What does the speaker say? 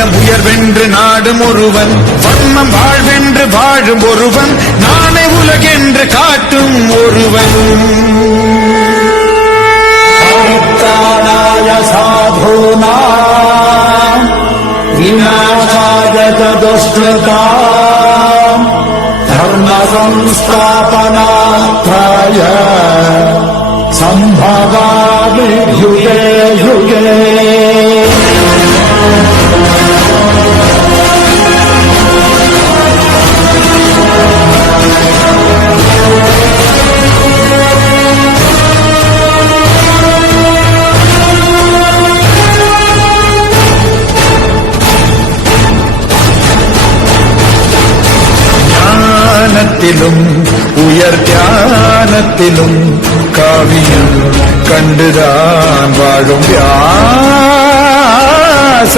மானிடம் உயர்வென்று நாடும் ஒருவன் வன்மம் வாழ்வென்று வாழும் ஒருவன் நானே உலகென்று காட்டும் ஒருவன் परित्राणाय साधूनाम् विनाशाय च दुष्कृताम् ஞானத்திலும் உயர் தியானத்திலும் காவியம் கண்டுதான் வாழும் ஞான